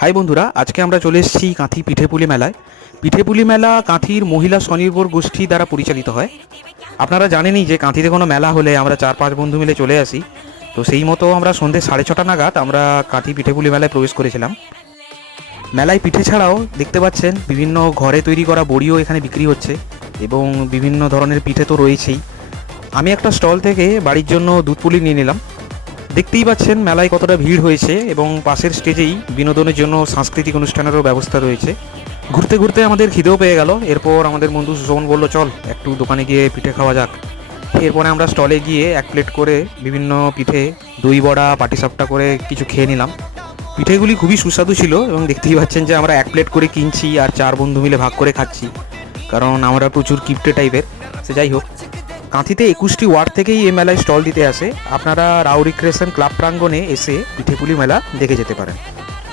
High বন্ধুরা, আজকে আমরা চলে এসেছি কাঁথি পিঠেপুলি মেলায়। পিঠেপুলি মেলা কাঁথির মহিলা স্বনির্ভর গোষ্ঠী দ্বারা পরিচালিত হয়। আপনারা জানেনই যে কাঁথিতে কোনো মেলা হলে আমরা 4-5 বন্ধু মিলে চলে আসি। তো সেই মতো আমরা সন্ধ্যে 6:30 নাগাদ আমরা কাঁথি পিঠেপুলি মেলায় প্রবেশ করেছিলাম। মেলায় পিঠে ছাড়াও দেখতে পাচ্ছেন বিভিন্ন ঘরে তৈরি করা বড়িও এখানে বিক্রি হচ্ছে এবং বিভিন্ন ধরনের পিঠে তো রয়েছেই। আমি একটা স্টল থেকে বাড়ির জন্য দুধ পুলি নিয়ে নিলাম। দেখতেই পাচ্ছেন মেলায় কতটা ভিড় হয়েছে এবং পাশের স্টেজেই বিনোদনের জন্য সাংস্কৃতিক অনুষ্ঠানেরও ব্যবস্থা রয়েছে। ঘুরতে ঘুরতে আমাদের খিদেও পেয়ে গেল। এরপর আমাদের বন্ধু সুশোভন বলল, চল একটু দোকানে গিয়ে পিঠে খাওয়া যাক। এরপরে আমরা স্টলে গিয়ে 1 প্লেট করে বিভিন্ন পিঠে, দই বড়া, পাটিসাপটা করে কিছু খেয়ে নিলাম। পিঠেগুলি খুবই সুস্বাদু ছিল এবং দেখতেই পাচ্ছেন যে আমরা 1 প্লেট করে কিনছি আর 4 বন্ধু মিলে ভাগ করে খাচ্ছি, কারণ আমরা প্রচুর কিপটে টাইপের। সে যাই হোক, কাঁথিতে 21টি ওয়ার্ড থেকেই এই মেলায় স্টল দিতে আসে। আপনারা রাউ রিক্রিয়েশন ক্লাব প্রাঙ্গণে এসে পিঠেপুলি মেলা দেখে যেতে পারেন।